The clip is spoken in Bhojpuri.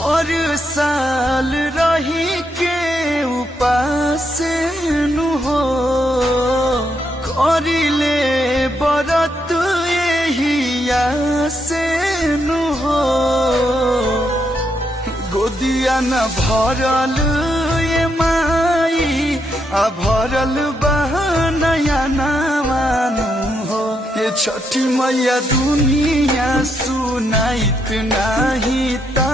हर साल रही के उपास नु हो करिले बरत यही आसे नु हो गोदिया न भरल ये माई आ भरल बहनया ना मानू हो ये छठी मैया दुनिया सुनाइत नाही ता